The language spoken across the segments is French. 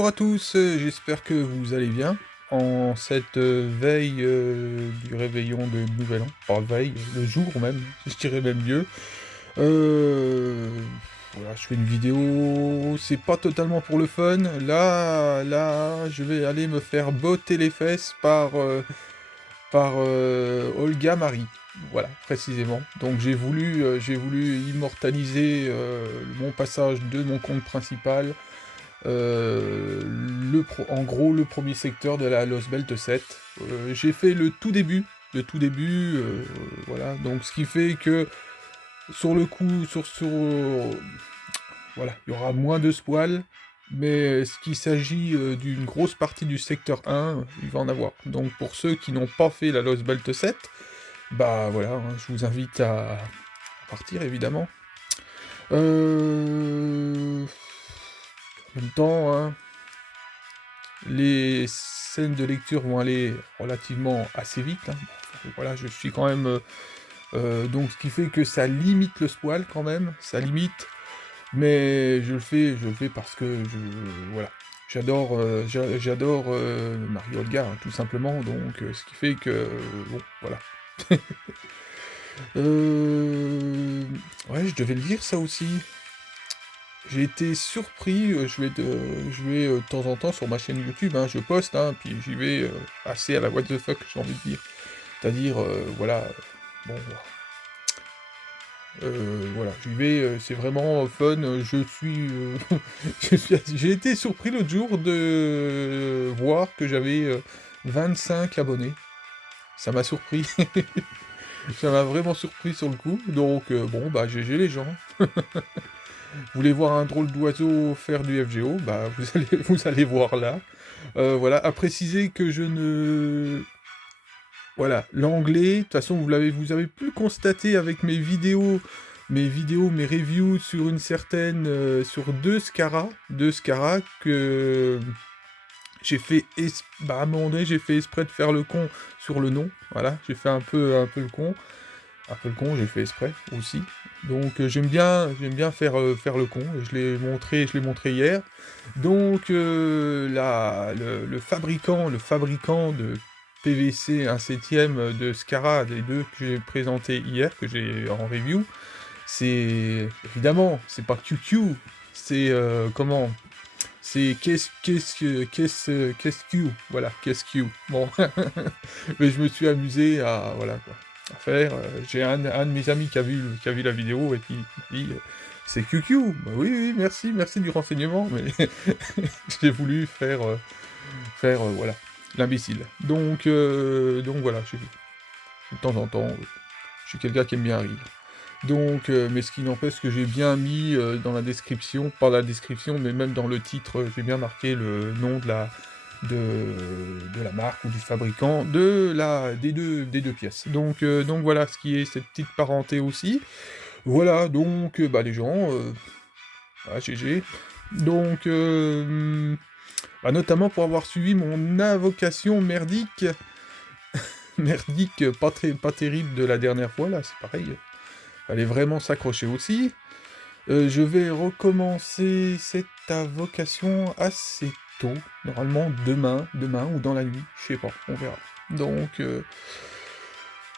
Bonjour à tous, j'espère que vous allez bien en cette veille du réveillon de Nouvel An. Enfin veille, le jour même, je dirais même mieux. Euh, voilà, je fais une vidéo, c'est pas totalement pour le fun. Là, je vais aller me faire botter les fesses par Olga Marie. Voilà, précisément. Donc j'ai voulu immortaliser mon passage de mon compte principal en gros, le premier secteur de la Lost Belt 7. J'ai fait le tout début, voilà. Donc, ce qui fait que, sur le coup, voilà, il y aura moins de spoil, mais ce qui s'agit d'une grosse partie du secteur 1, il va en avoir. Donc, pour ceux qui n'ont pas fait la Lost Belt 7, bah voilà, hein, je vous invite à partir, évidemment. En même temps, hein, les scènes de lecture vont aller relativement assez vite, hein. Voilà, je suis quand même... donc ce qui fait que ça limite le spoil quand même, ça limite, mais je le fais parce que voilà. J'adore Marie Olga, hein, tout simplement, donc ce qui fait que... bon, voilà. Euh, ouais, je devais le dire ça aussi. J'ai été surpris, je vais de temps en temps sur ma chaîne YouTube, hein, je poste, hein, puis j'y vais assez à la what the fuck, j'ai envie de dire. C'est-à-dire, voilà, bon, voilà, j'y vais, c'est vraiment fun, j'ai été surpris l'autre jour de voir que j'avais 25 abonnés. Ça m'a surpris, ça m'a vraiment surpris sur le coup, donc bon, bah GG les gens. Vous voulez voir un drôle d'oiseau faire du FGO, bah vous allez voir là. Voilà, à préciser que je ne... Voilà, l'anglais, de toute façon vous avez pu le constater avec mes reviews sur une certaine... sur deux Scara, que bah, à un moment donné, j'ai fait exprès de faire le con sur le nom, voilà, j'ai fait un peu le con. Un peu le con, j'ai fait exprès aussi. Donc j'aime bien faire le con. Je l'ai montré hier. Donc le fabricant de PVC 1/7 de Scara, des deux que j'ai présenté hier, que j'ai en review, c'est évidemment, c'est pas QQ, c'est comment? C'est qu'est-ce Q, voilà, qu'est-ce Q. Bon, mais je me suis amusé à voilà quoi, à faire. J'ai un de mes amis qui a vu la vidéo et puis il m'a dit c'est QQ. Bah oui, oui, merci du renseignement, mais j'ai voulu faire voilà l'imbécile. Donc voilà, de temps en temps, je suis quelqu'un qui aime bien rire. Donc, mais ce qui n'empêche que j'ai bien mis dans la description, pas la description, mais même dans le titre, j'ai bien marqué le nom de la marque ou du fabricant des deux pièces. Donc voilà ce qui est cette petite parenté aussi. Voilà, donc bah les gens, voilà, GG. Donc, bah, notamment pour avoir suivi mon invocation merdique, merdique, pas terrible de la dernière fois, là, c'est pareil. Fallait vraiment s'accrocher aussi. Je vais recommencer cette invocation assez tôt, normalement demain ou dans la nuit, je sais pas, on verra. Donc,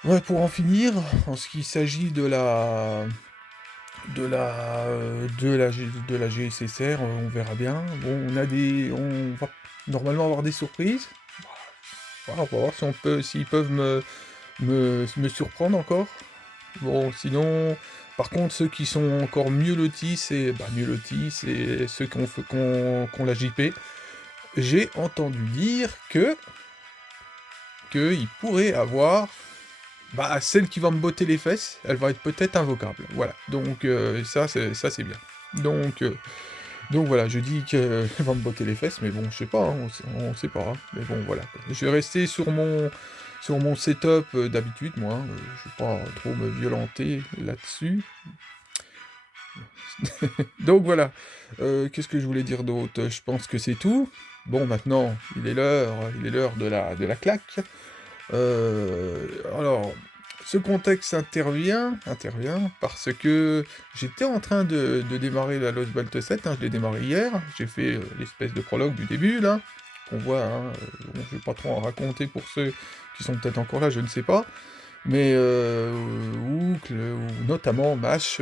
ouais, pour en finir, en ce qui s'agit de la GSSR, on verra bien. Bon, on va normalement avoir des surprises. Voilà, on va voir s'ils peuvent me surprendre encore. Bon, sinon, par contre, ceux qui sont encore mieux lotis, c'est ceux qui ont la JP. J'ai entendu dire qu'il pourrait avoir, bah, celle qui va me botter les fesses, elle va être peut-être invocable. Voilà, donc ça c'est bien. Donc voilà, je dis qu'elle va me botter les fesses, mais bon, je sais pas, hein, on sait pas, hein, mais bon, voilà. Je vais rester sur mon setup d'habitude, moi, hein, je vais pas trop me violenter là-dessus. Donc voilà, qu'est-ce que je voulais dire d'autre? Je pense que c'est tout. Bon, maintenant, il est l'heure de la claque. Alors, Ce contexte intervient parce que j'étais en train de démarrer la Lost Belt 7, hein, je l'ai démarré hier, j'ai fait, l'espèce de prologue du début là, qu'on voit, hein, bon je vais pas trop en raconter pour ceux qui sont peut-être encore là, je ne sais pas, mais où notamment Mash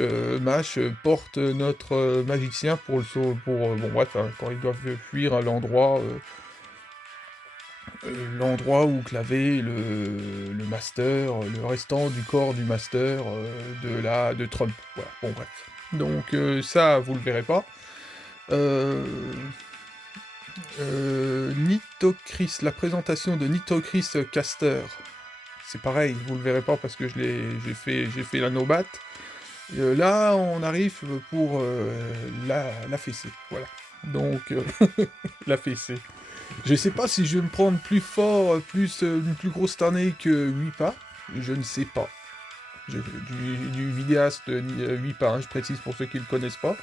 porte notre, magicien pour le sau pour, bon bref, hein, quand ils doivent fuir à l'endroit où clavait le master, le restant du corps du master de Trump. Voilà, bon bref. Donc ça, vous le verrez pas. Euh, Nitocris, la présentation de Nitocris Caster. C'est pareil, vous le verrez pas parce que j'ai fait la no-bat. Là, on arrive pour la fessée, voilà. Donc, la fessée. Je sais pas si je vais me prendre plus fort, une plus grosse tannée que 8 pas. Je ne sais pas. Du vidéaste 8 pas, hein, je précise pour ceux qui ne le connaissent pas.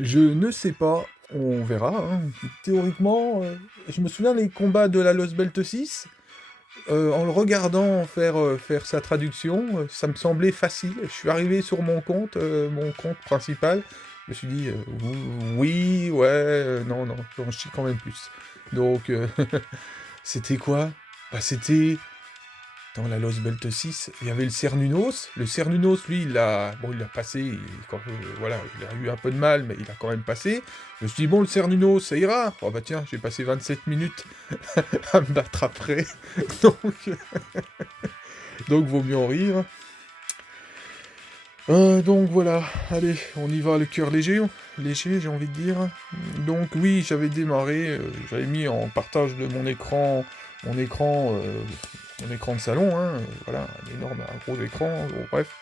Je ne sais pas. On verra. Hein. Théoriquement, je me souviens des combats de la Lost Belt 6. En le regardant faire sa traduction, ça me semblait facile. Je suis arrivé sur mon compte principal. Je me suis dit, oui, ouais, non, non, j'en chie quand même plus. Donc, c'était quoi? Bah, c'était dans la Lost Belt 6, il y avait le Cernunos. Le Cernunos, lui, il a passé, voilà, il a eu un peu de mal, mais il a quand même passé. Je me suis dit, bon, le Cernunos, ça ira. Oh bah tiens, j'ai passé 27 minutes à me battre après. Donc, donc vaut mieux en rire. Donc voilà, allez, on y va, le cœur léger, j'ai envie de dire. Donc oui, j'avais démarré, j'avais mis en partage de mon écran, mon écran de salon, hein, voilà, un gros écran, bon, bref.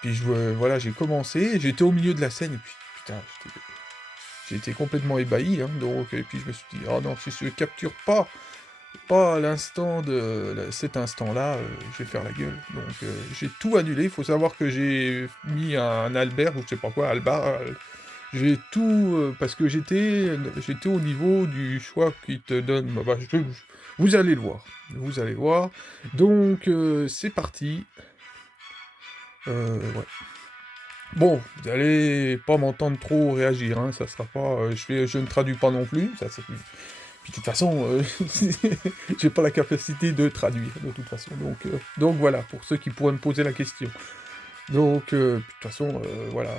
Puis voilà, j'ai commencé, j'étais au milieu de la scène, et puis putain, j'étais complètement ébahi, hein, donc, et puis je me suis dit, oh non, si je capture pas à l'instant cet instant-là, je vais faire la gueule. Donc j'ai tout annulé. Il faut savoir que j'ai mis un Albert, ou je sais pas quoi, Alba. J'ai tout parce que j'étais au niveau du choix qui te donne. Bah, vous allez le voir. Vous allez voir. Donc c'est parti. Ouais. Bon, vous allez pas m'entendre trop réagir, hein, ça sera pas. Je ne traduis pas non plus, ça c'est. Puis de toute façon, j'ai pas la capacité de traduire, de toute façon. Donc voilà, pour ceux qui pourraient me poser la question. Donc, de toute façon, voilà,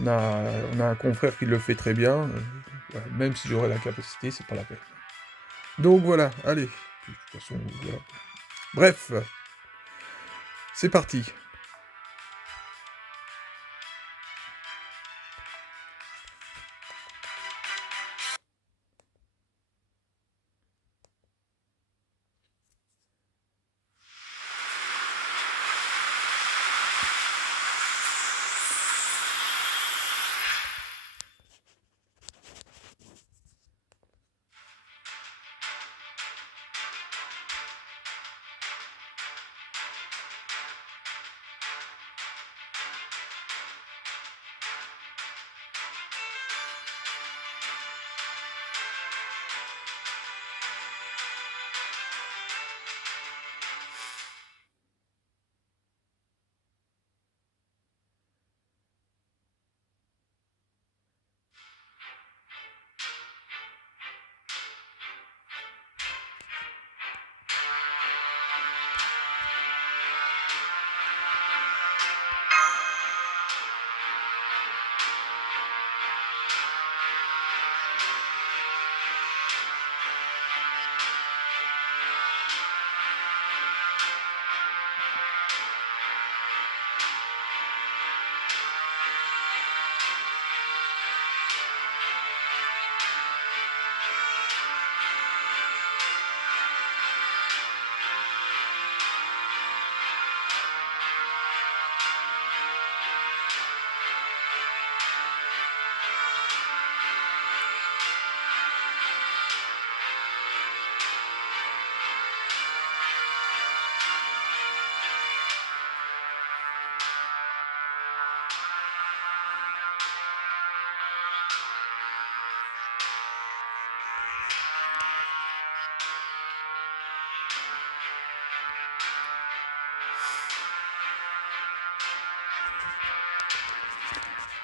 on a un confrère qui le fait très bien. Voilà, même si j'aurais la capacité, c'est pas la peine. Donc voilà, allez. Puis, de toute façon, voilà. Bref, c'est parti.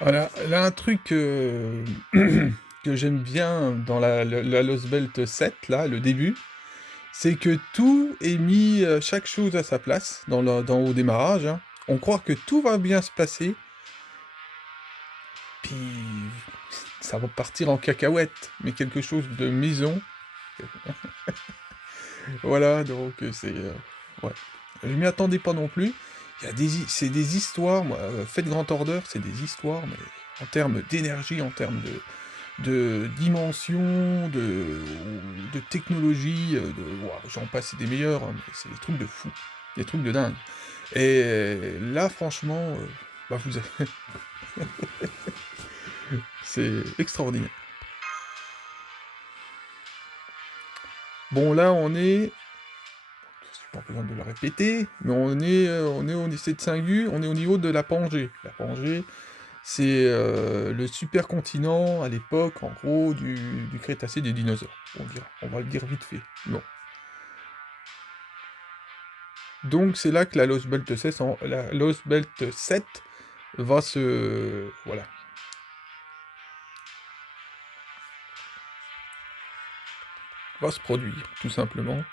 Voilà, là, un truc, que j'aime bien dans la Lost Belt 7, là, le début, c'est que tout est mis, chaque chose à sa place au démarrage, hein. On croit que tout va bien se passer, puis ça va partir en cacahuète, mais quelque chose de maison. Voilà, donc ouais. Je m'y attendais pas non plus. C'est des histoires, moi, Fate Grand Order, c'est des histoires, mais en termes d'énergie, en termes de dimension, de technologie, ouah, j'en passe des meilleurs, hein, mais c'est des trucs de fou, des trucs de dingue. Et là, franchement, bah vous avez- c'est extraordinaire. Bon, là, j'ai pas besoin de le répéter, mais on est au lycée de Saint-Gu, on est au niveau de la Pangée. La Pangée, c'est le supercontinent à l'époque, en gros, du Crétacé des dinosaures. On va le dire vite fait. Bon. Donc c'est là que la Lost Belt 7 voilà, va se produire, tout simplement.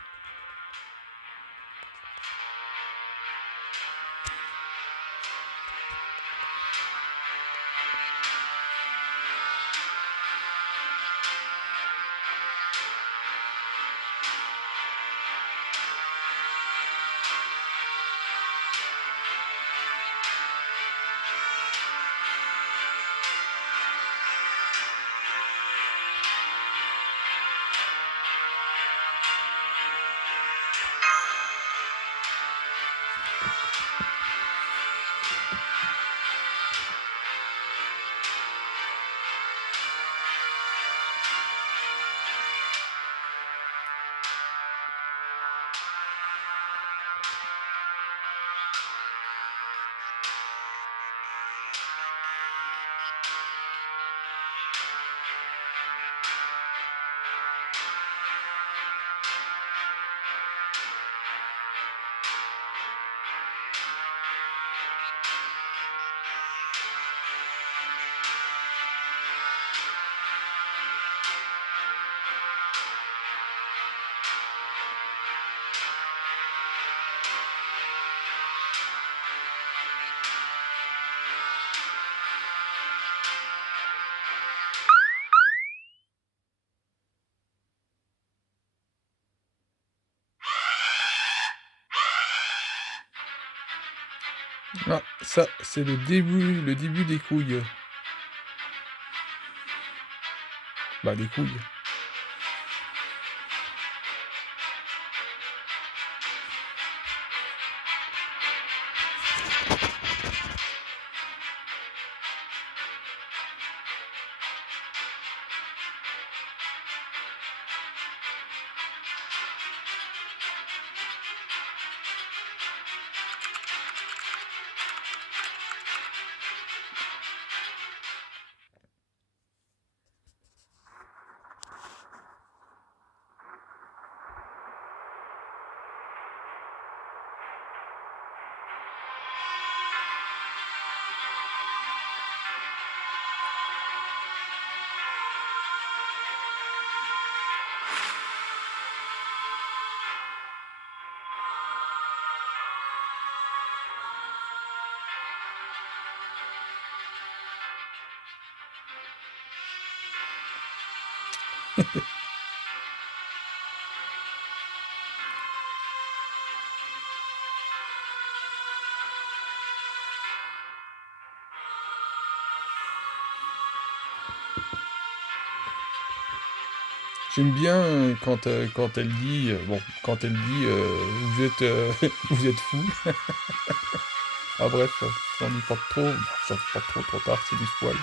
Ah, ça, c'est le début des couilles. Bah, des couilles. J'aime bien quand elle dit, vous êtes, vous êtes fou. Ah bref, j'en dis pas trop, j'en dis pas trop tard, c'est du spoil.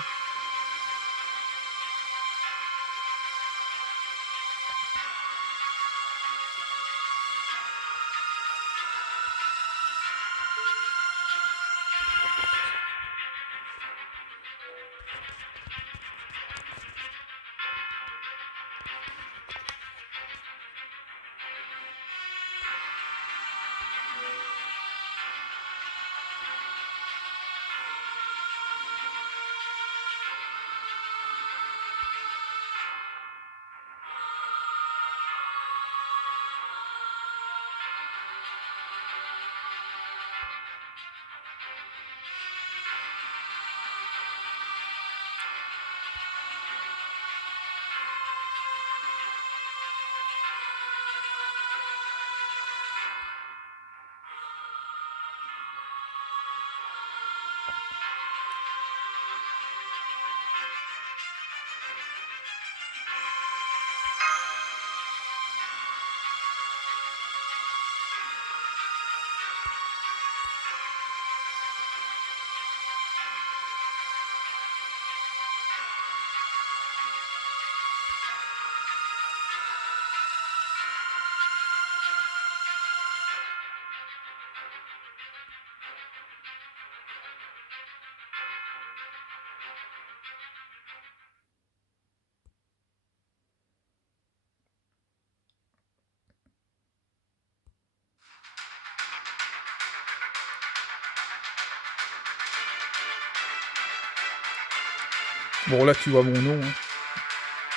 Bon, là, tu vois mon nom, hein.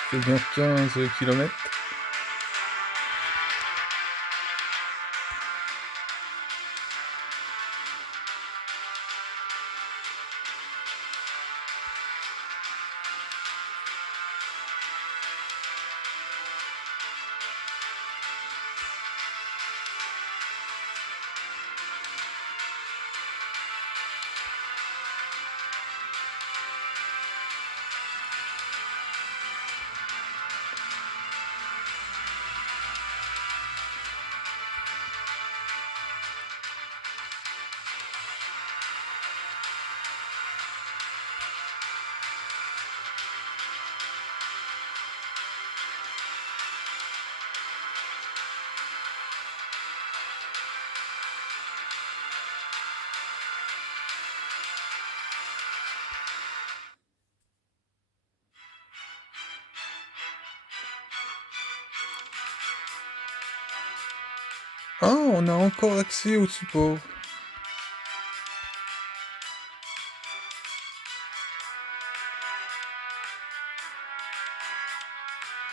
C'est bien 15 kilomètres. Ah, on a encore accès au support.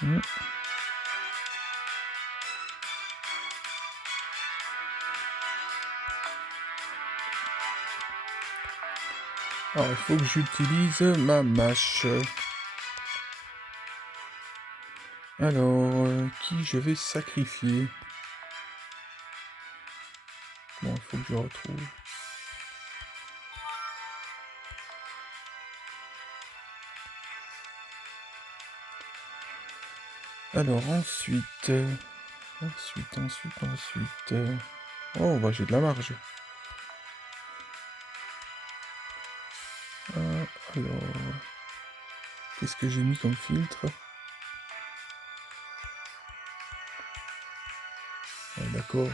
Hmm. Alors, il faut que j'utilise ma mâche. Alors, qui je vais sacrifier? Bon, il faut que je retrouve. Alors, ensuite... ensuite... Oh, bah j'ai de la marge. Alors... Qu'est-ce que j'ai mis comme filtre? D'accord.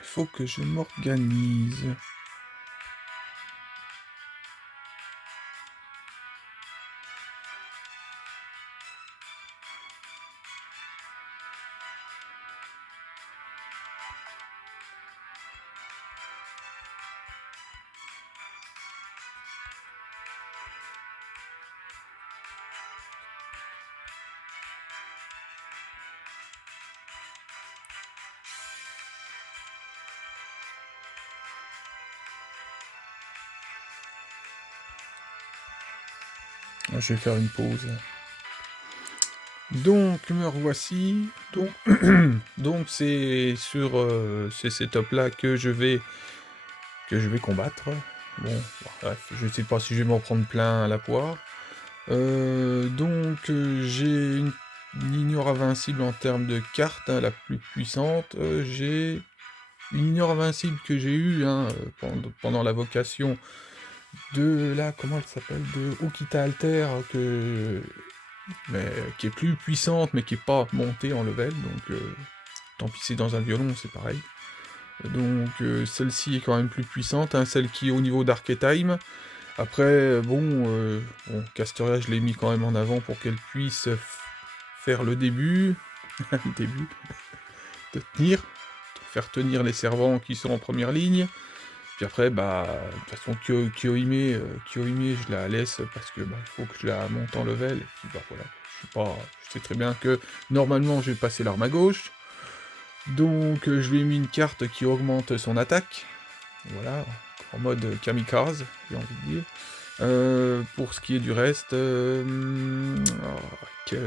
Il faut que je m'organise. Je vais faire une pause. Donc, me revoici. Donc c'est sur ces setups-là que je vais combattre. Bon, bref, je sais pas si je vais m'en prendre plein à la poire. J'ai une ignore invincible en termes de carte, hein, la plus puissante. J'ai une ignore invincible que j'ai eue pendant la vocation de la, comment elle s'appelle, de Okita Alter, qui est plus puissante mais qui est pas montée en level, donc tant pis c'est dans un violon, c'est pareil. Donc celle-ci est quand même plus puissante, hein, celle qui est au niveau d'Archetime. Après, Castoria, je l'ai mis quand même en avant pour qu'elle puisse faire le début, le début, de tenir, faire tenir les servants qui sont en première ligne. Puis après, bah, de toute façon, Kiyohime, je la laisse parce que il faut que je la monte en level. Et puis bah voilà, je sais très bien que normalement je vais passer l'arme à gauche. Donc je lui ai mis une carte qui augmente son attaque. Voilà, en mode kamikaze, j'ai envie de dire. Pour ce qui est du reste, il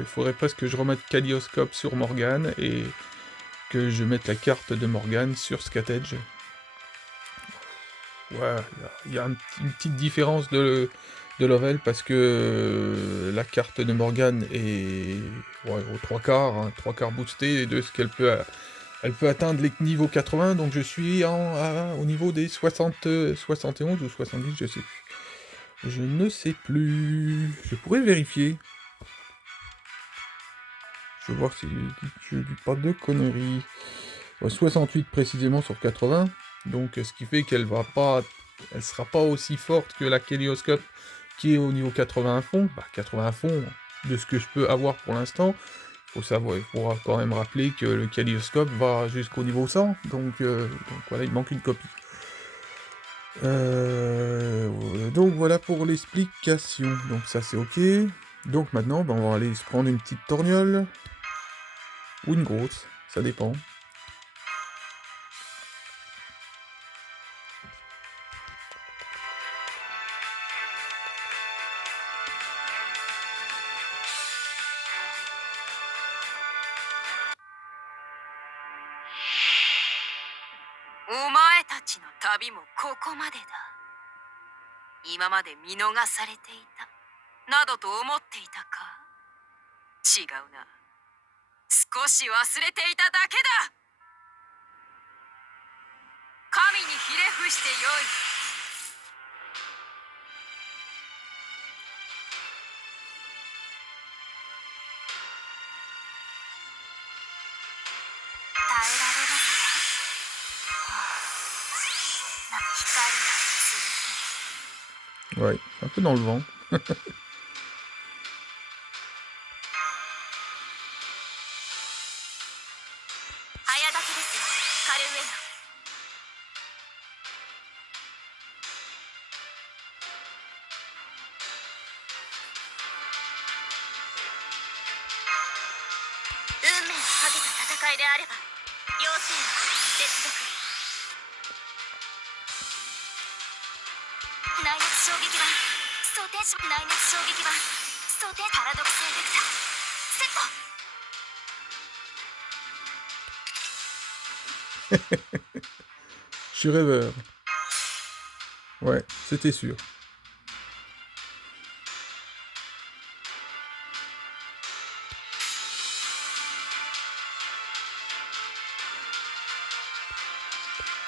faudrait presque que je remette Kalioscope sur Morgane et que je mette la carte de Morgane sur Scatedge. Ouais, il y a une petite différence de level parce que la carte de Morgane est aux 3 quarts, hein, 3 quarts boostée de ce qu'elle peut... Elle peut atteindre les niveaux 80, donc je suis au niveau des 71 ou 70, je sais plus. Je ne sais plus. Je pourrais vérifier. Je vais voir si je dis pas de conneries. Ouais, 68 précisément sur 80, donc ce qui fait qu'elle va pas, elle sera pas aussi forte que la Kelioscope qui est au niveau 80 fond. Bah, 80 fond, de ce que je peux avoir pour l'instant, faut savoir, il faudra quand même rappeler que le Kelioscope va jusqu'au niveau 100, donc voilà, il manque une copie. Donc voilà pour l'explication, donc ça c'est ok. Donc maintenant, ben, on va aller se prendre une petite torgnole, ou une grosse, ça dépend. お前たちの旅もここまでだ。今まで見逃されていたなどと思っていたか。違うな。少し忘れていただけだ。神にひれ伏してよい。耐えられますか。光が続く。 Ouais, un peu dans le vent. 早炊きですよ、カルウェナ。運命をかけた戦いであれば、妖精は接続。内熱衝撃板、装填し内熱衝撃板、装填パラドクスエフェクター、セット。 Je suis rêveur. Ouais, c'était sûr.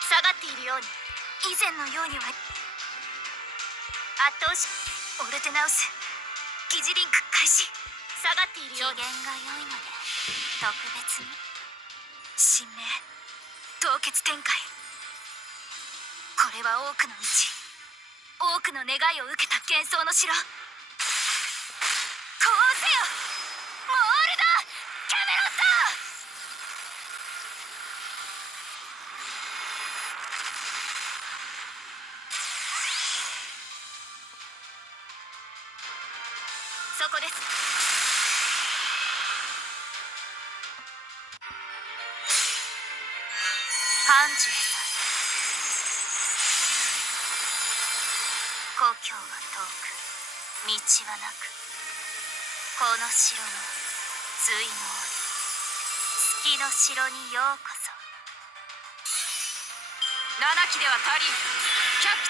下がっているように、以前のようには圧倒し、オルテナウス疑似リンク開始。下がっているように機嫌が良いので特別に神明凍結展開。これは多くの道、多くの願いを受けた幻想の城。こうせよモールド・キャメロット。そこです。ハンジュエさん。故郷は遠く、道はなく、この城のついの月の城にようこそ。7機では足りん。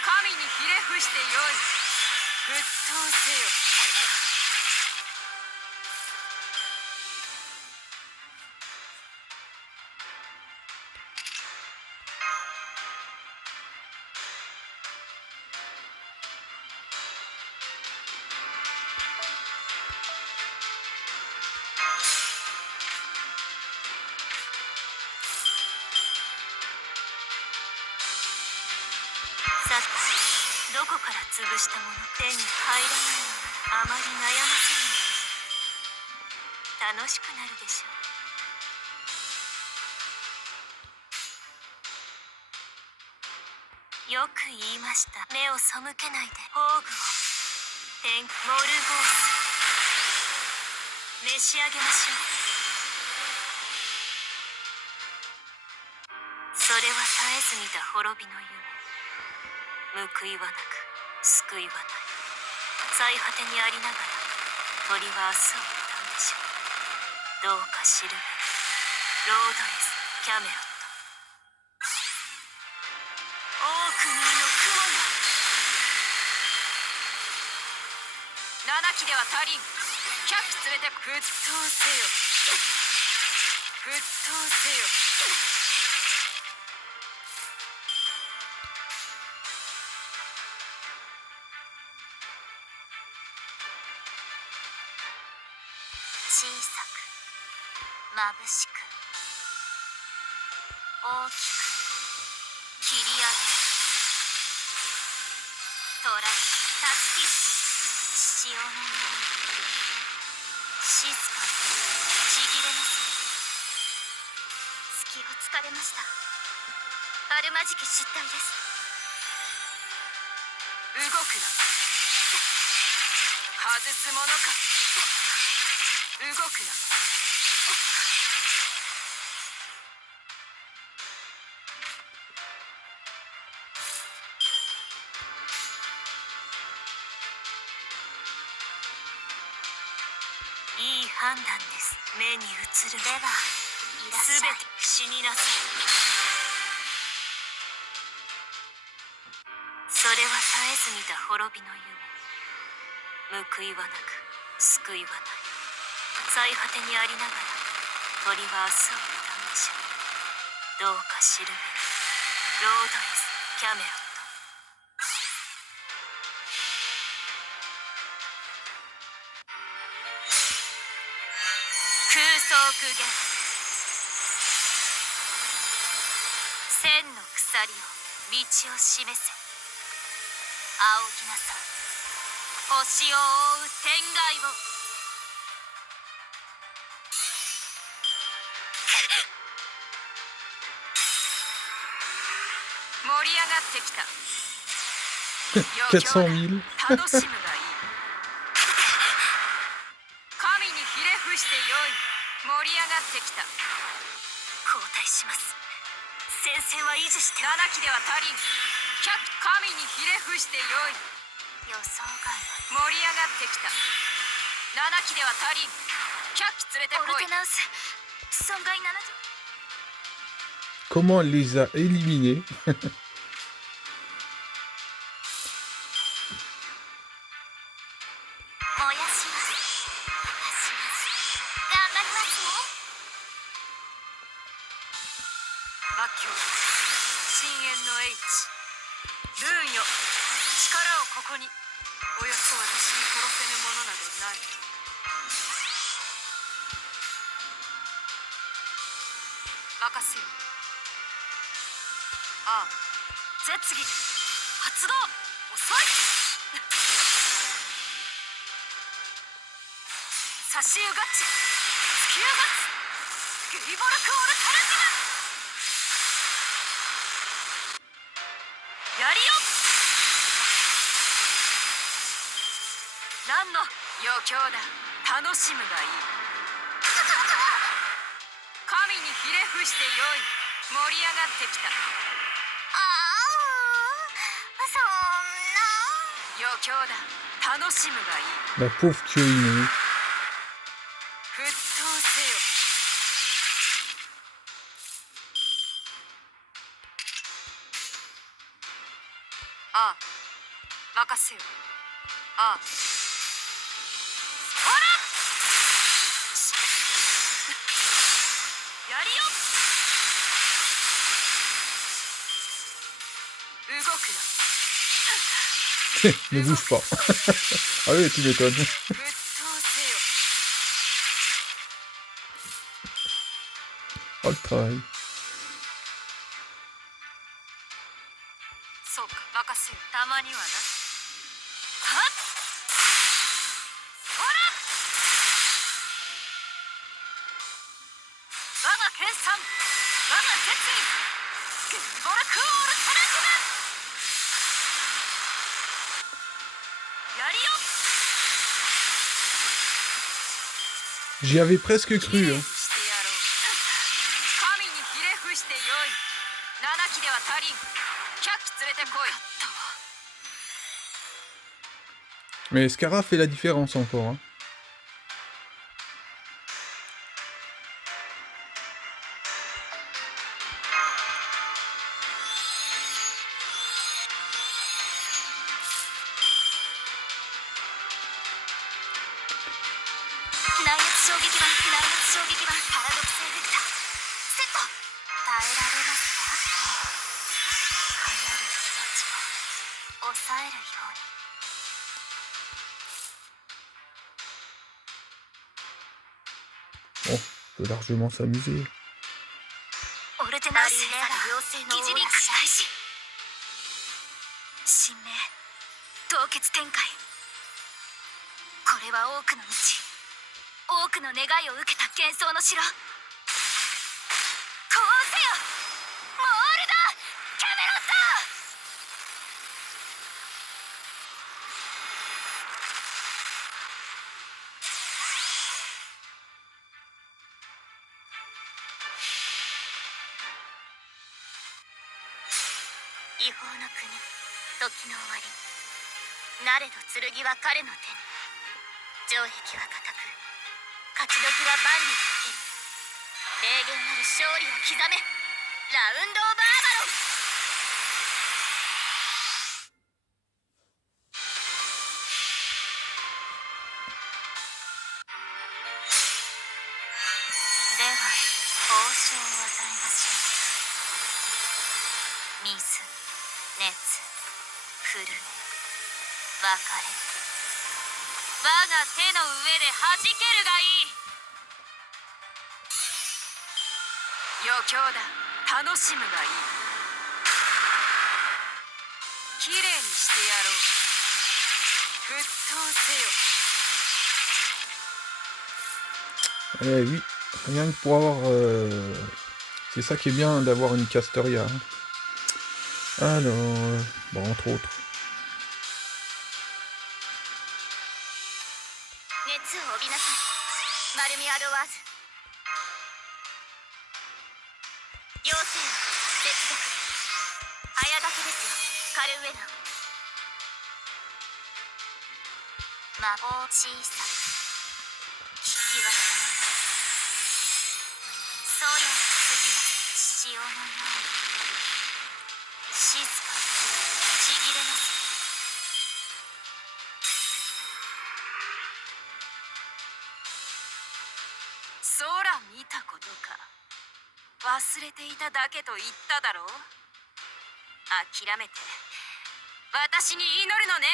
神にひれ伏してよい。沸騰せよ。さて、どこから潰したもの手に入らないのがあまり悩ませない。楽しくなるでしょう。よく言いました。目を背けないで宝具をモルゴース召し上げましょう。それは絶えず見た滅びの夢。報いはなく救いはない。最果てにありながら鳥は明日を歌うでしょう。どうか知るべきロードレス・キャメロット。オークニーの雲よ。7機では足りん。100機連れて沸騰せよ。沸騰せよ。小さく眩しく大きく切り上げ虎たつき潮のように静かにちぎれます隙を突かれました。あるまじき失態です。動くな。外すものか。動くな。いい判断です。目に映る。では、いらっしゃい。すべて死になさい。それは絶えず見た滅びの夢。報いはなく、救いはない。最果てにありながら、鳥は明日を歌うでしょう。どうか知るべき。ロードレス・キャメロット。空想苦言。千の鎖を道を示せ。仰ぎなさい。星を覆う天外を。盛り上がってきた。 400 000。楽しむがいい。神にひれ伏してよい。盛り上がってきた。交代します。戦線は維持して。7機では足りん。神にひれ伏してよい。予想外盛り上がってきた。7機では足りん。機連れての。オルこい。テナウス。損害70。Comment elle les a éliminés? 燃やします。燃やします。頑張りますよ。魔境深淵の英知ルーンよ、力をここに。およそ私に殺せぬものなどない。任せよ。ああ、絶技発動。遅い。差しうがち突きうがつゲイボルク・オルタナティブ。やりよ。何の余興だ。楽しむがいい。神にひれ伏してよい。盛り上がってきた。ああ、そんな。余興だ。楽しむがいい。 La pauvre Kyohime. 沸騰せよ。ああ、任せよ。ああ、ほら。やりよ。動くな。 Ne bouge pas. Ah oui, tu m'étonnes. 沸騰せよ。 Oh, le travail. そうか、任せよ。たまにはな。はっ。ほら。我が研鑽、我が決意。ゲイボルク・オルタナティブ。やりよ。 J'y avais presque き cru. れい Hein. にしてやろう。神にひれ伏してよい。7機では足りん。機連れてこい。 Mais Scarra fait la différence encore. Hein. 内圧衝撃板、内圧衝撃板、パラドクスエフェクターセット。耐えられますか。流行る気持ちを抑えるように。 Oh, on peut largement s'amuser. オルテて直す疑似リンク開始。神明凍結展開。これは多くの道、多くの願いを受けた幻想の城。こうせよモールド・キャメロット。違法の国、時の終わり。なれど剣は彼の手に。城壁は固く、勝ち時は万里を受ける。霊言なる勝利を刻め。ラウンド・オブ・アバロン。では報奨を与えましょう。水、熱、震え、別れ。我が手の上で弾けるがいい。余興だ。楽しむがいい。きれいにしてやろう。沸騰せよ。 Eh oui, rien que pour avoir... C'est ça qui est bien d'avoir une Castoria. Hein. Alors... Bon, entre autres. 熱を帯びなさい。マルミア・ロワーズ。妖精接続。早掛けですよ、カルウェナン。魔法小さ。引き分け。ソヤの次の潮のように静かにちぎれます。空見たことか。忘れていただけと言っただろう。諦めて私に祈るのね。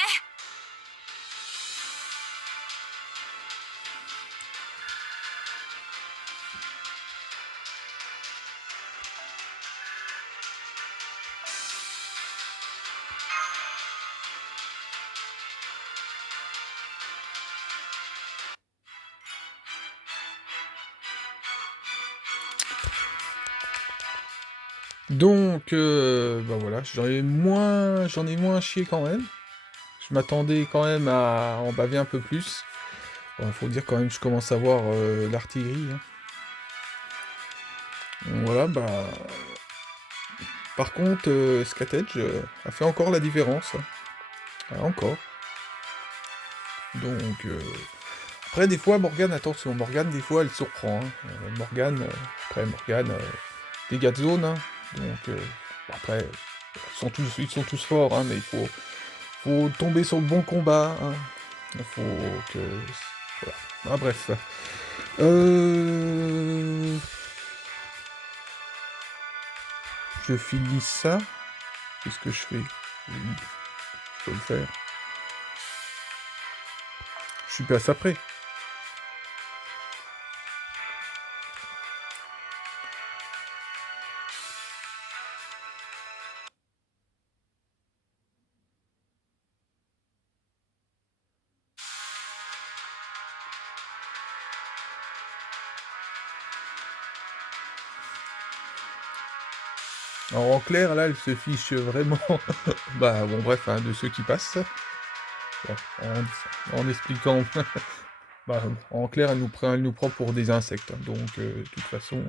Donc, bah voilà, j'en ai moins chié quand même. Je m'attendais quand même à en baver un peu plus. Bon, faut dire quand même que je commence à voir l'artillerie. Hein. Donc, voilà, bah... Par contre, Scatedge a fait encore la différence. Hein. Ah, encore. Donc... Après, des fois, Morgane, attention, Morgane, des fois, elle surprend. Hein. Morgane, dégâts de zone, hein. Donc, après, ils sont tous forts, hein, mais il faut tomber sur le bon combat. Hein. Il faut que... Voilà. Ah, bref. Je finis ça. Qu'est-ce que je fais? Oui, je peux le faire. Je suis pas après. Alors en clair, là, elle se fiche vraiment, bah bon bref, hein, de ceux qui passent. Bon, en expliquant, bah, en clair, elle nous prend pour des insectes. Hein, donc, de toute façon...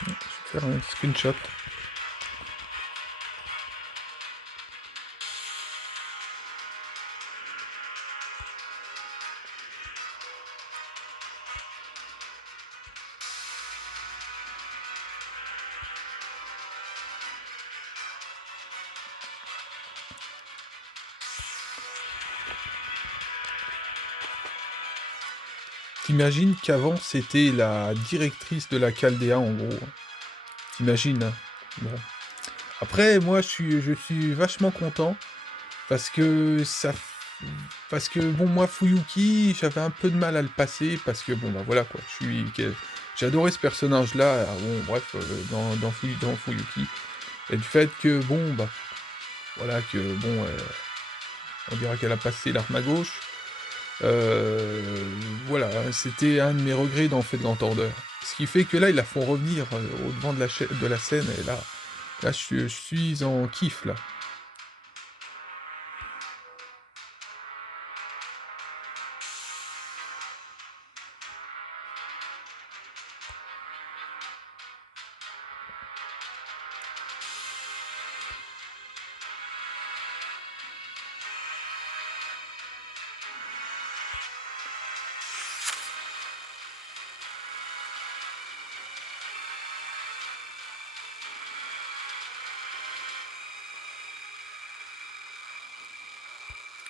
Je vais faire un screenshot. T'imagines qu'avant c'était la directrice de la Chaldéa en gros. T'imagines, hein. Bon. Après moi je suis vachement content parce que ça parce que bon, moi, Fuyuki, j'avais un peu de mal à le passer, parce que bon, bah voilà quoi, j'adorais ce personnage-là, bon, bref, dans Fuyuki, et du fait que bon, bah voilà, que bon, on dirait qu'elle a passé l'arme à gauche, voilà, c'était un de mes regrets dans Fate Grand Order. Ce qui fait que là, ils la font revenir au devant de la scène, et là, je suis en kiff, là.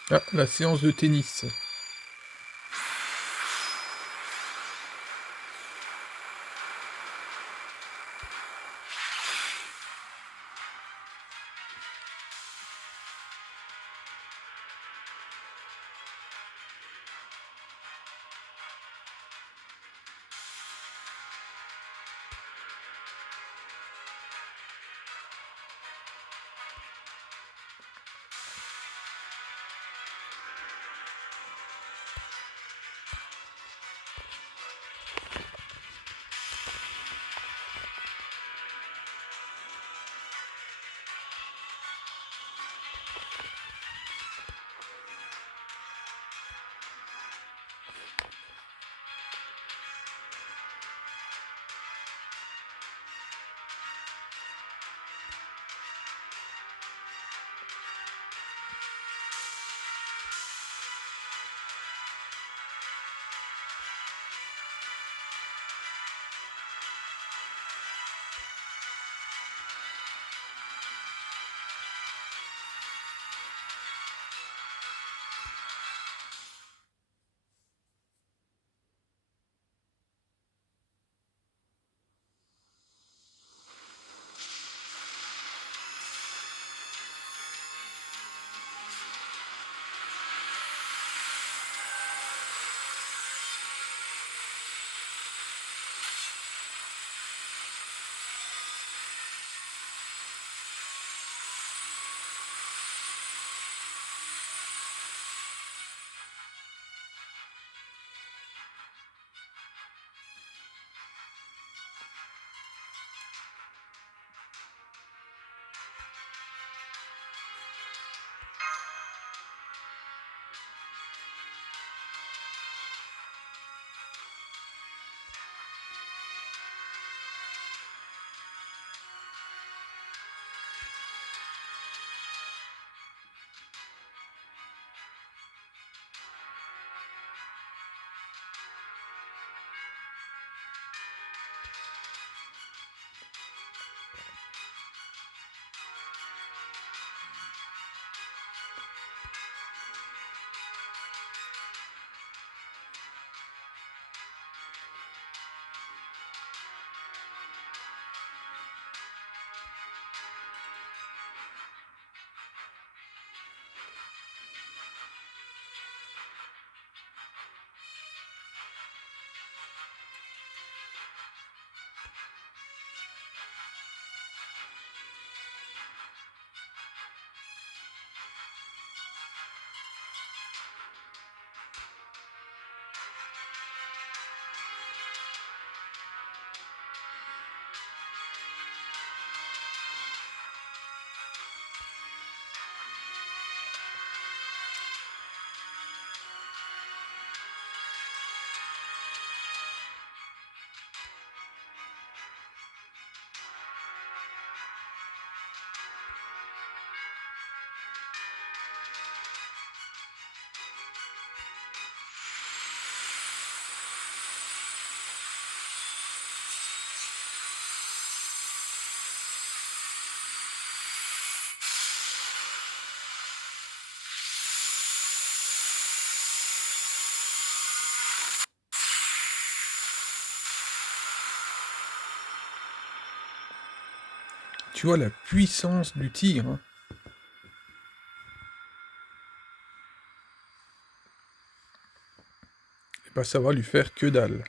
Ah, la séance de tennis. Tu vois la puissance du tir, hein. Bah, ça va lui faire que dalle.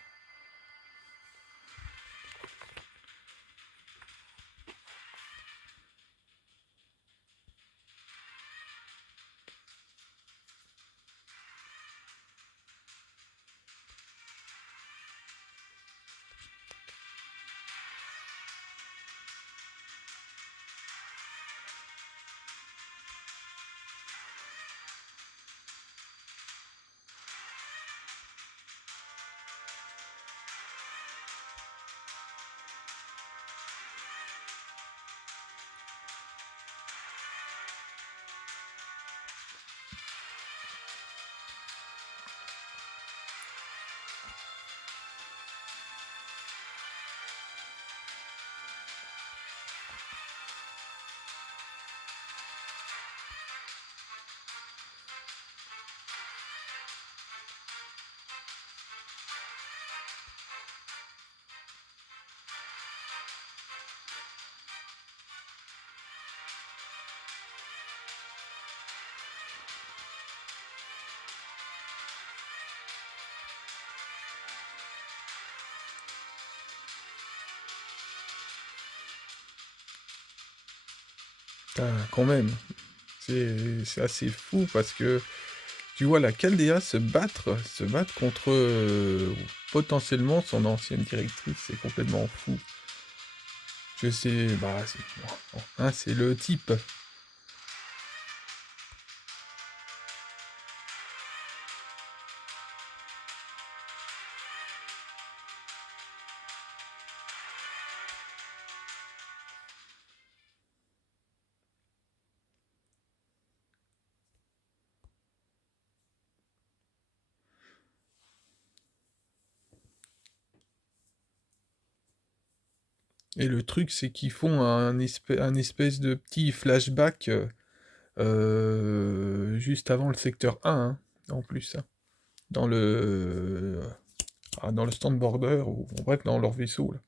Putain, quand même. C'est assez fou parce que tu vois la Chaldea se battre contre potentiellement son ancienne directrice, c'est complètement fou. Je sais, bah, bon, hein, c'est le type. Et le truc, c'est qu'ils font un espèce de petit flashback juste avant le secteur 1, hein, en plus, hein, dans dans le stand border, ou bref, dans leur vaisseau, là.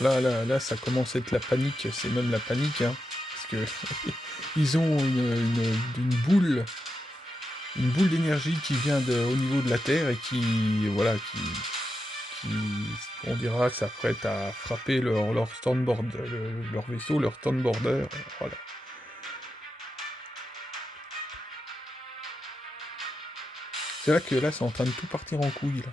Alors là, ça commence à être la panique, c'est même la panique, hein, parce que ils ont une boule une boule d'énergie qui vient au niveau de la Terre et qui, voilà, qui, on dira, s'apprête à frapper leur standboard, leur vaisseau, leur standboarder, voilà. C'est là que là, c'est en train de tout partir en couille, là.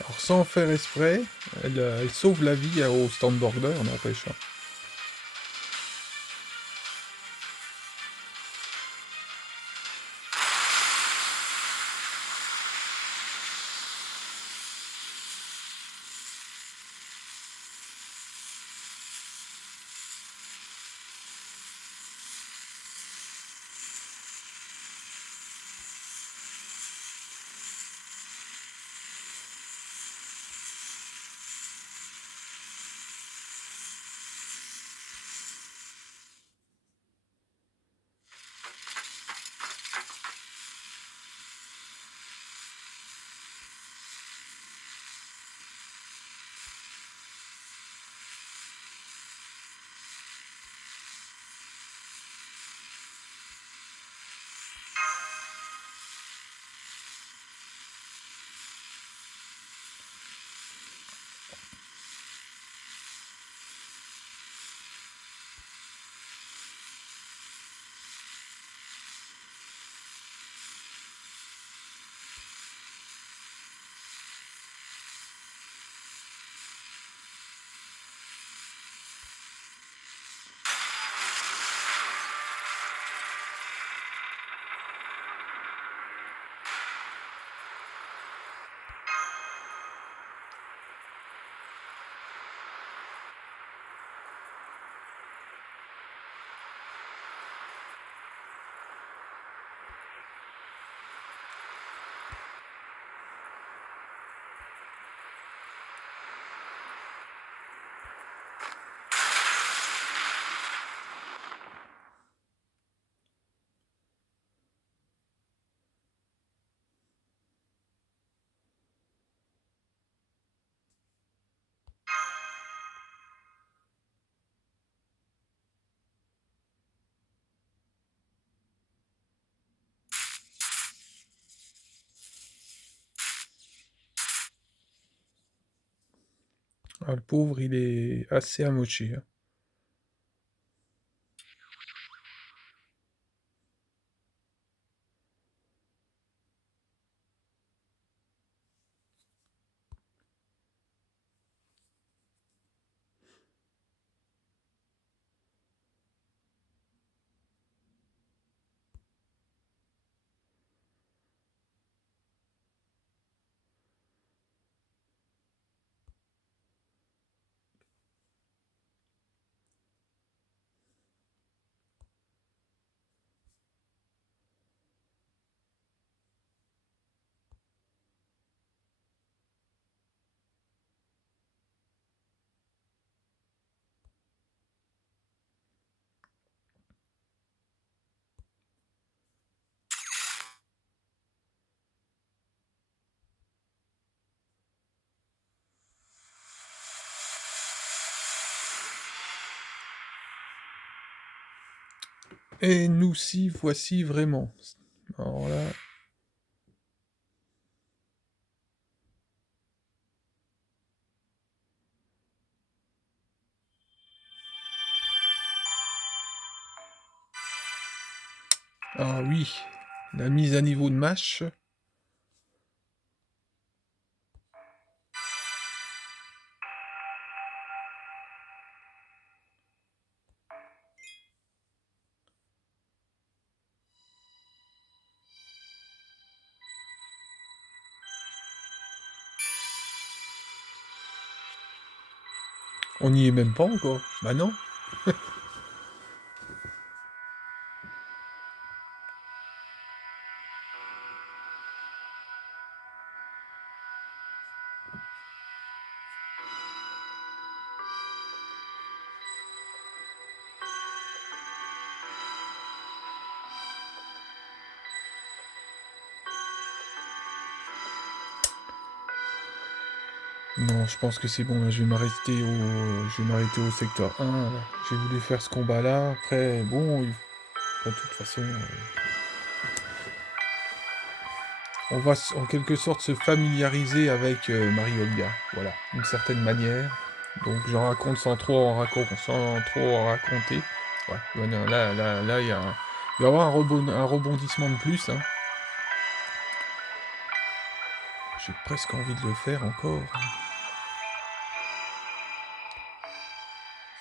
Alors sans faire exprès, elle sauve la vie au standboarder, n'empêche. Ah, le pauvre, il est assez amoché, hein. Et nous voici vraiment. Alors là... Ah oui, la mise à niveau de match. On n'y est même pas encore. Bah non. Non, je pense que c'est bon, là, je vais m'arrêter au secteur 1. Là. J'ai voulu faire ce combat-là. Après, bon, de toute façon, on va en quelque sorte se familiariser avec Marie-Olga. Voilà, d'une certaine manière. Donc, j'en raconte sans trop en raconter. Ouais, voilà, là, il va y avoir un rebondissement de plus. Hein. J'ai presque envie de le faire encore.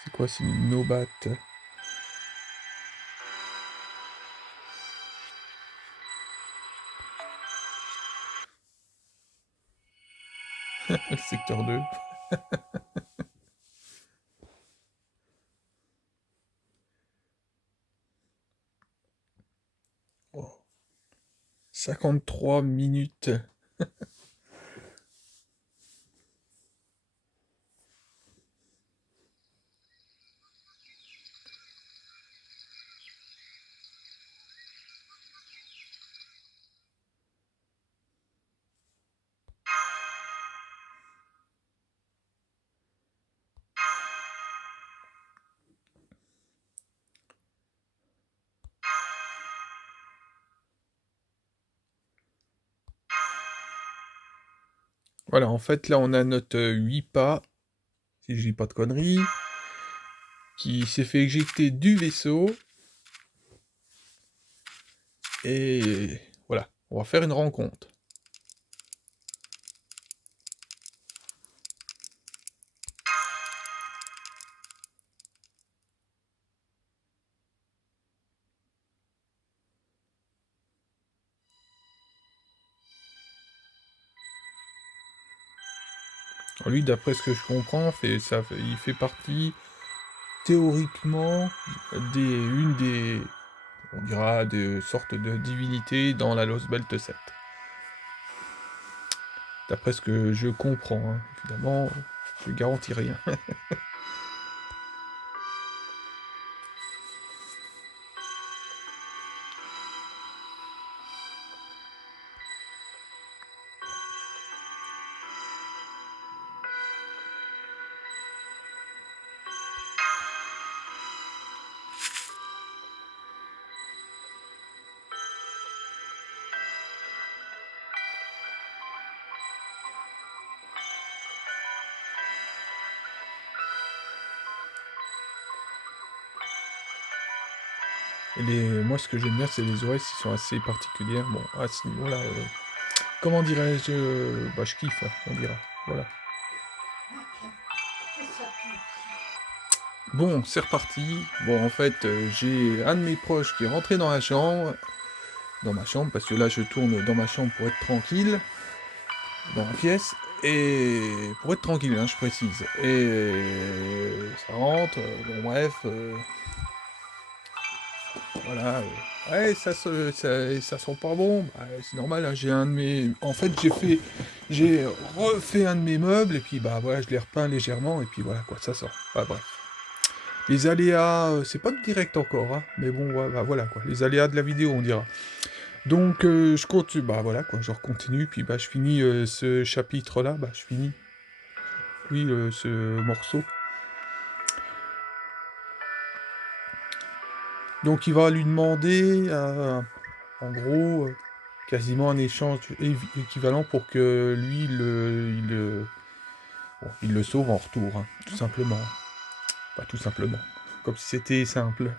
C'est quoi, c'est une Nobat? Le secteur 2. Oh. 53 minutes. Voilà, en fait, là, on a notre 8 pas, si je dis pas de conneries, qui s'est fait éjecter du vaisseau. Et voilà, on va faire une rencontre. Alors lui, d'après ce que je comprends, il fait partie, théoriquement, une des, on dira, des sortes de divinités dans la Lost Belt 7. D'après ce que je comprends, hein. Évidemment, je garantis rien. Moi, ce que j'aime bien, c'est les oreilles qui sont assez particulières. Bon, à ce niveau-là, comment dirais-je, bah, je kiffe, hein, on dira. Voilà. Bon, c'est reparti. Bon, en fait, j'ai un de mes proches qui est rentré dans ma chambre, parce que là, je tourne dans ma chambre pour être tranquille, dans la pièce, et pour être tranquille, hein, je précise. Et ça rentre, bon, bref, voilà. Ouais, ça sent pas bon. Bah, c'est normal, hein, j'ai un de mes... En fait, j'ai refait un de mes meubles, et puis, bah, voilà, je l'ai repeint légèrement, et puis voilà, quoi, ça sort. Bah, bref. Les aléas, c'est pas direct encore, hein, mais bon, ouais, bah, voilà, quoi. Les aléas de la vidéo, on dira. Donc, je continue, bah, voilà, quoi, je continue, puis, bah, je finis ce chapitre-là, bah, je finis, oui, ce morceau. Donc il va lui demander, en gros, quasiment un échange équivalent pour que lui, bon, il le sauve en retour, hein, tout simplement. Pas tout simplement. Comme si c'était simple.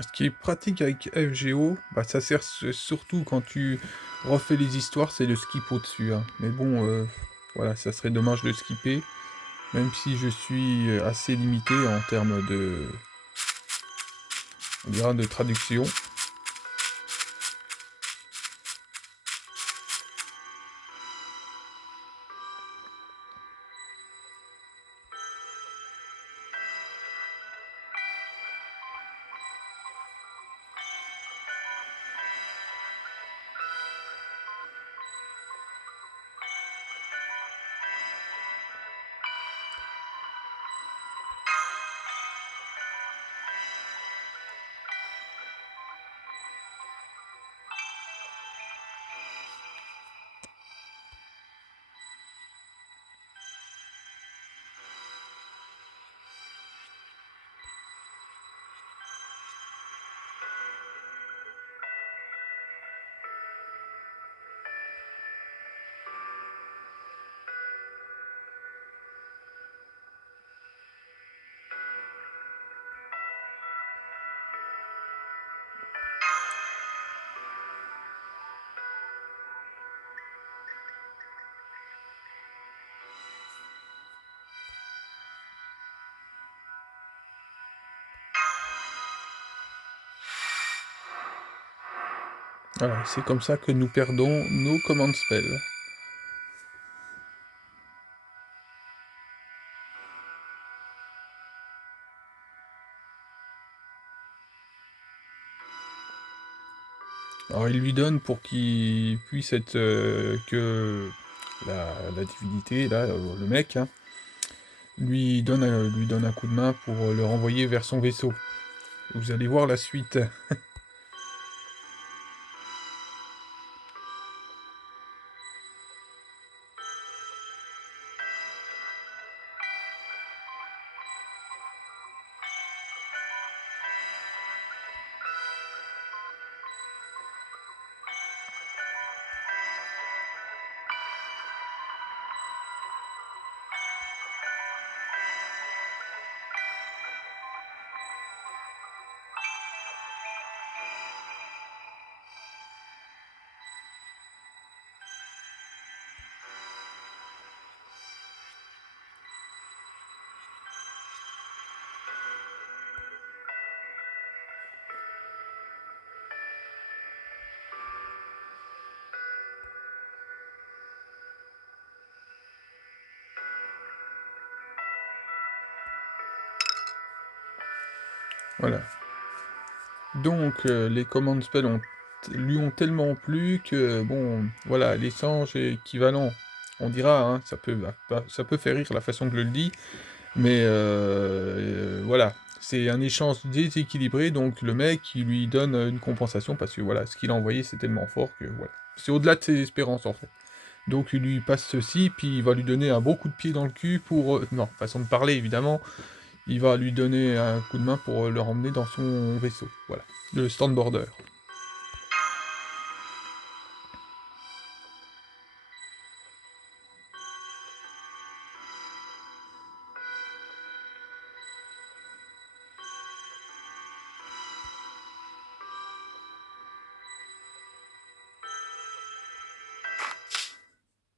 Ce qui est pratique avec FGO, bah, ça sert surtout quand tu refais les histoires, c'est le skip au-dessus, hein. Mais bon, voilà, ça serait dommage de skipper, même si je suis assez limité en termes de, on dira, de traduction. Voilà, c'est comme ça que nous perdons nos command spells. Alors il lui donne pour qu'il puisse être que la divinité, là, le mec, hein, lui donne un coup de main pour le renvoyer vers son vaisseau. Vous allez voir la suite. Voilà. Donc, les command spells lui ont tellement plu que, bon, voilà, l'échange est équivalent. On dira, hein, ça peut faire rire la façon que je le dis, mais voilà, c'est un échange déséquilibré, donc le mec, il lui donne une compensation parce que, voilà, ce qu'il a envoyé, c'est tellement fort que, voilà. C'est au-delà de ses espérances, en fait. Donc il lui passe ceci, puis il va lui donner un beau coup de pied dans le cul pour... non, façon de parler, évidemment. Il va lui donner un coup de main pour le ramener dans son vaisseau. Voilà, le standboarder.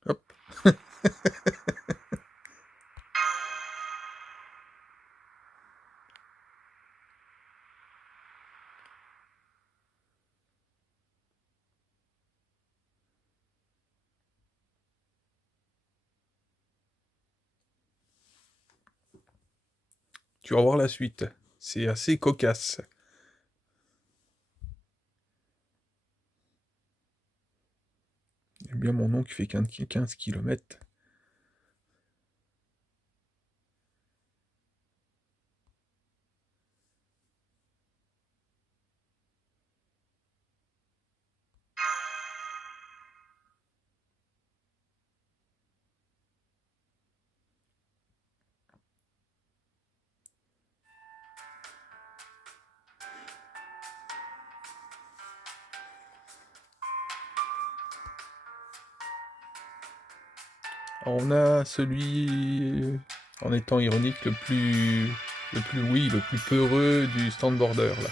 Hop. Tu vas voir la suite. C'est assez cocasse. Il y a bien mon nom qui fait 15 km. On a celui, en étant ironique, le plus peureux du standboarder, là.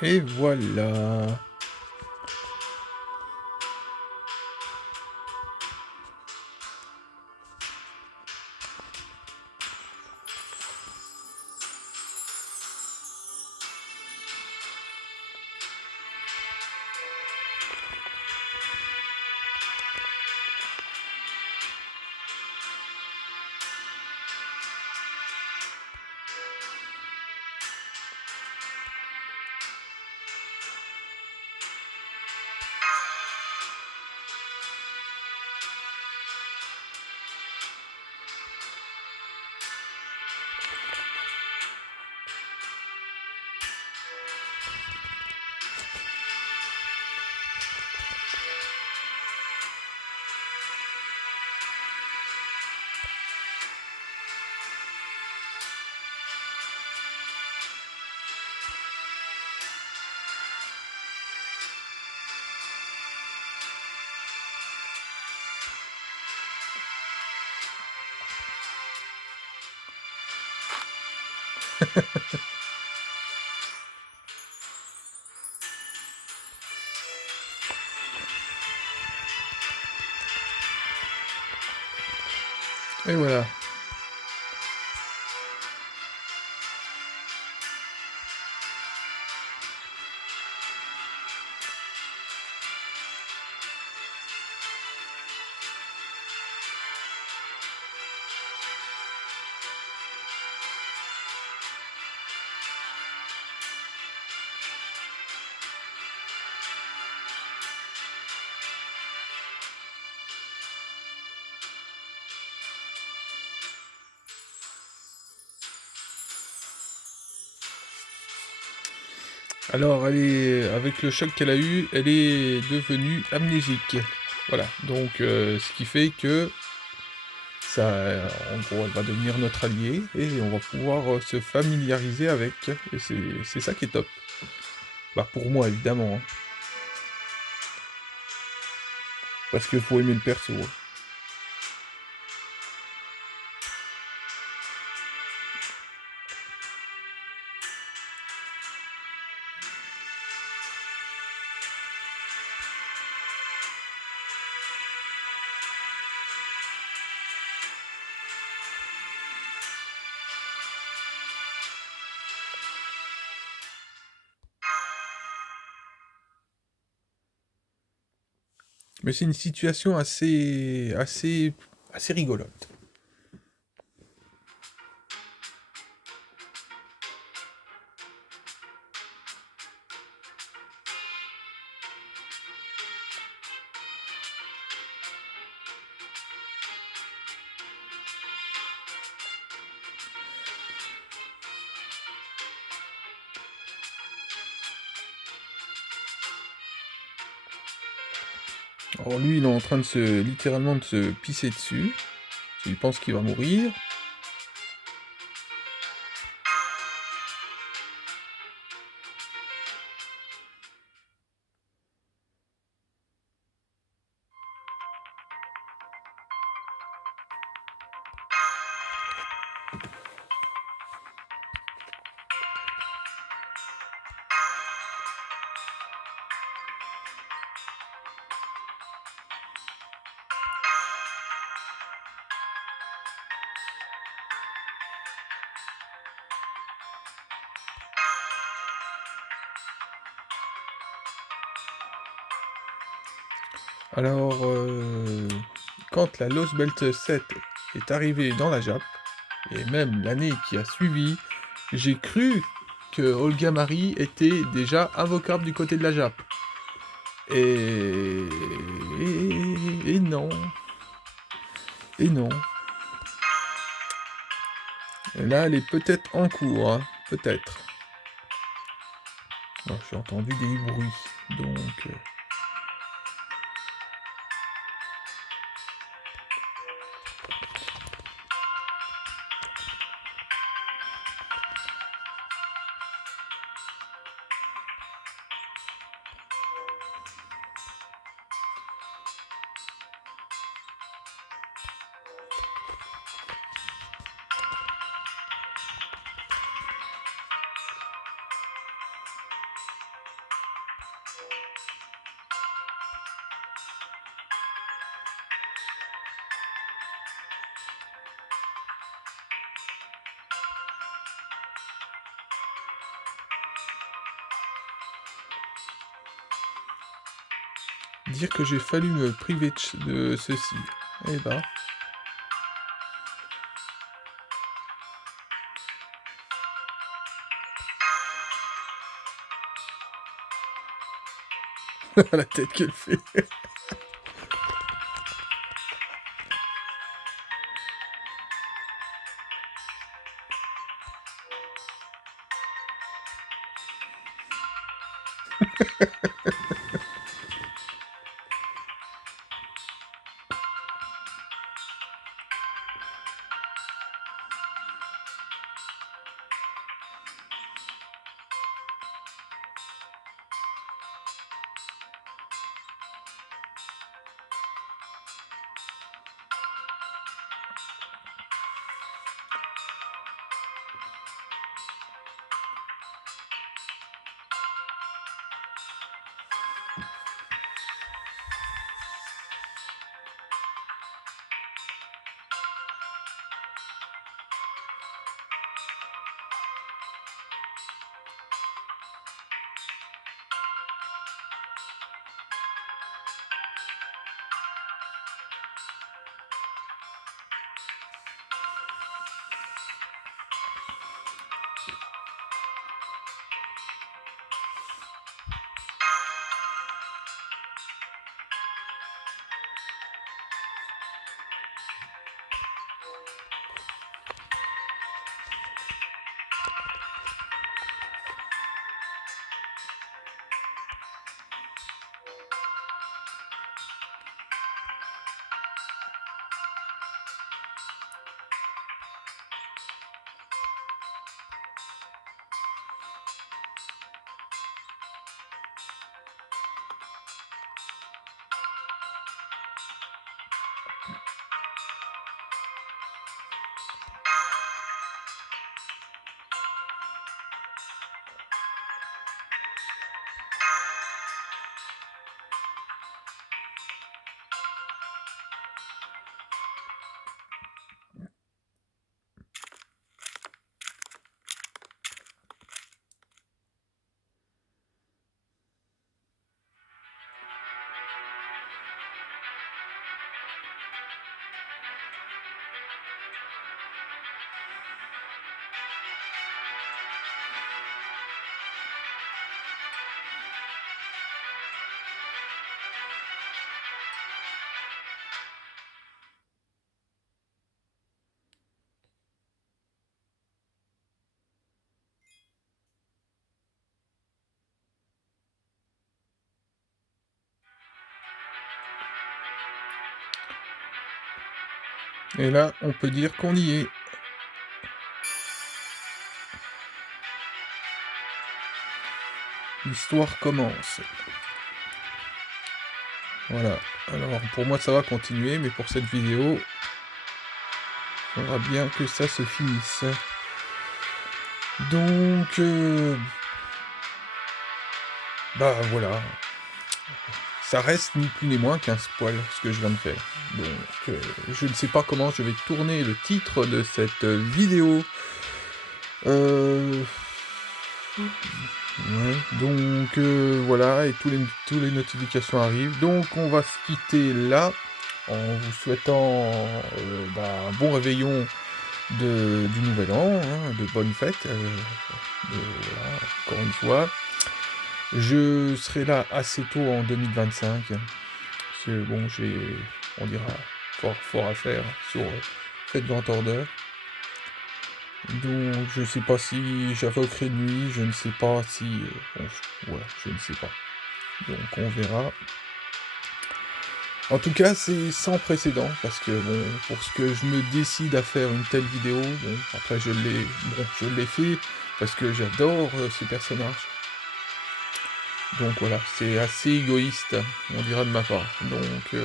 Et voilà. Et voilà. Alors, avec le choc qu'elle a eu, elle est devenue amnésique. Voilà, donc ce qui fait que ça, en gros, elle va devenir notre allié et on va pouvoir se familiariser avec. Et c'est ça qui est top. Bah pour moi évidemment, hein. Parce qu'il faut aimer le perso, hein. Mais c'est une situation assez rigolote. Alors lui, il est en train de littéralement de se pisser dessus. Il pense qu'il va mourir. Alors, quand la Lost Belt 7 est arrivée dans la Jap, et même l'année qui a suivi, j'ai cru que Olga Marie était déjà avocate du côté de la Jap. Et non. Et non. Et là, elle est peut-être en cours, hein. Peut-être. Oh, j'ai entendu des bruits, donc... Dire que j'ai fallu me priver de ceci. Eh ben... la tête qu'elle fait. Et là, on peut dire qu'on y est. L'histoire commence. Voilà. Alors, pour moi, ça va continuer, mais pour cette vidéo, il faudra bien que ça se finisse. Donc, bah voilà. Ça reste ni plus ni moins qu'un spoil, ce que je viens de faire. Donc, je ne sais pas comment je vais tourner le titre de cette vidéo. Ouais, donc voilà, et tous les notifications arrivent. Donc on va se quitter là, en vous souhaitant un bon réveillon du Nouvel An, hein, de bonnes fêtes. Voilà, encore une fois. Je serai là assez tôt en 2025. Parce que bon, on dira, fort à faire sur Fate Grand Order. Donc je sais pas si j'invoquerai de nuit, je ne sais pas si... ouais, je ne sais pas. Donc on verra. En tout cas, c'est sans précédent, parce que bon, pour ce que je me décide à faire une telle vidéo, bon, après je l'ai fait, parce que j'adore ces personnages. Donc voilà, c'est assez égoïste, on dira de ma part. Donc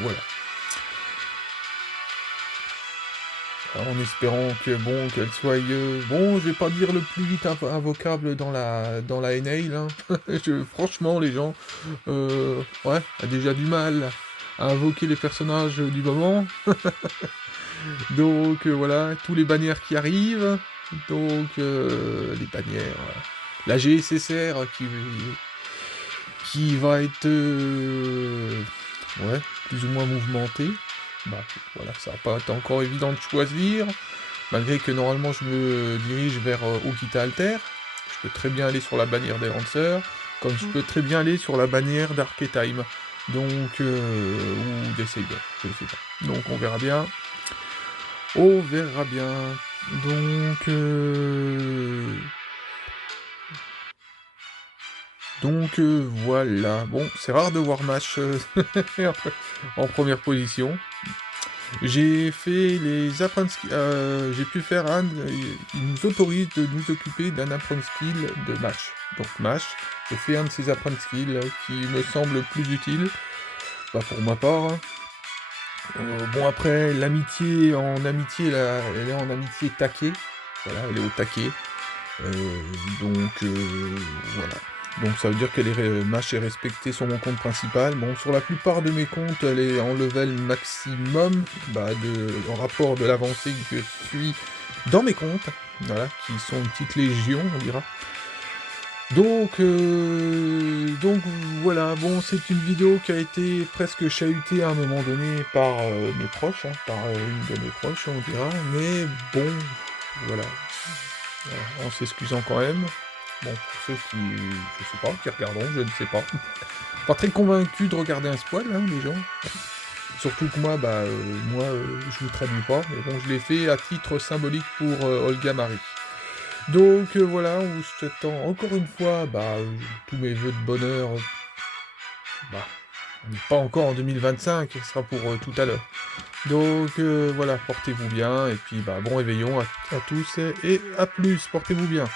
voilà. En espérant que bon, qu'elle soit, bon, je vais pas dire le plus vite invocable dans la NA, hein. Franchement, les gens, ouais, a déjà du mal à invoquer les personnages du moment. Donc voilà, tous les bannières qui arrivent. Donc les bannières, la GSSR qui va être, ouais, plus ou moins mouvementée. Bah voilà, ça va pas être encore évident de choisir, malgré que normalement je me dirige vers Okita Alter. Je peux très bien aller sur la bannière des Lancers, comme je peux très bien aller sur la bannière d'Archetime, donc, ou des Saber, je sais pas. Donc on verra bien. On verra bien. Donc voilà. Bon, c'est rare de voir Mash en première position. J'ai fait les apprentices, j'ai pu faire il nous autorise de nous occuper d'un apprenti skill de Mash. Donc Mash, j'ai fait un de ces apprenti skills qui me semble plus utile, bah pour ma part. Hein. Bon après, l'amitié en amitié, là, elle est en amitié taquée. Voilà, elle est au taquet. Donc voilà. Donc ça veut dire que Mash est respectée sur mon compte principal. Bon, sur la plupart de mes comptes, elle est en level maximum, en rapport de l'avancée que je suis dans mes comptes, voilà, qui sont une petite légion, on dira. Donc voilà, bon, c'est une vidéo qui a été presque chahutée à un moment donné par mes proches, hein, par une de mes proches, on dira, mais bon, voilà. En s'excusant quand même. Bon, pour ceux qui, je sais pas, qui regarderont, je ne sais pas. Pas très convaincu de regarder un spoil, hein, les gens. Surtout que moi, je vous traduis pas, mais bon, je l'ai fait à titre symbolique pour Olga Marie. Donc voilà, en vous souhaitant encore une fois, tous mes vœux de bonheur. On n'est pas encore en 2025, ce sera pour tout à l'heure. Donc voilà, portez-vous bien, et puis bon réveillon à tous, et à plus, portez-vous bien.